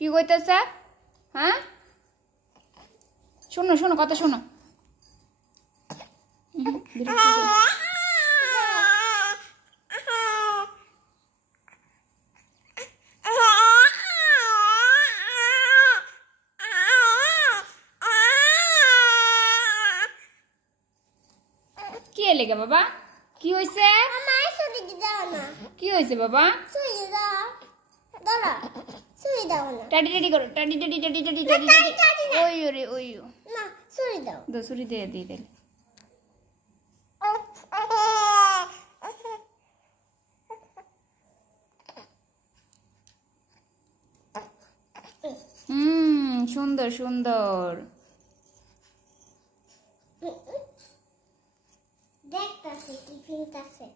কি কইতেছে? হ্যাঁ শোনো শোনো কথা শোনো। কি লেগে বাবা? কি হইছে? কি হইছে বাবা? টাডি টাডি করো, টাডি টাডি টাডি টাডি টাডি টাডি। ওই রে ওই না ছুরি দাও, দাও ছুরি দিয়ে দিই তাহলে। সুন্দর সুন্দর। দেখতাছে কি ফিলতাছে।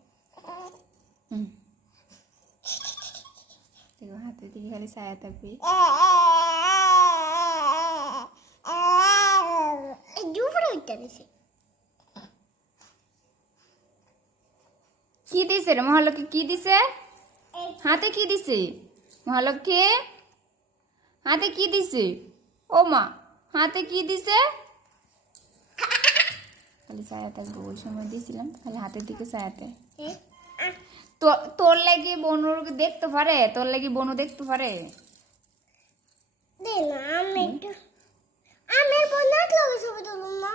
দেখো হাতে দিকে খালি ছায়া থাকবে। এই জুফরে উঠতে দিছে। কি দিছে রে মহালক্ষ্মী? কি দিছে হাতে? কি দিছে মহালক্ষ্মী? হাতে কি দিছে? ও মা হাতে কি দিছে? খালি ছায়া থাকবে। ওই সময় দিয়েছিলাম খালি হাতের দিকে ছায়াতে। তোর লাগি বনুর দেখতে পারে? তোর লাগি বনু দেখতে পারে? দে না আমি একটু আমি বোনাত লাগে ছবি তুলুম না।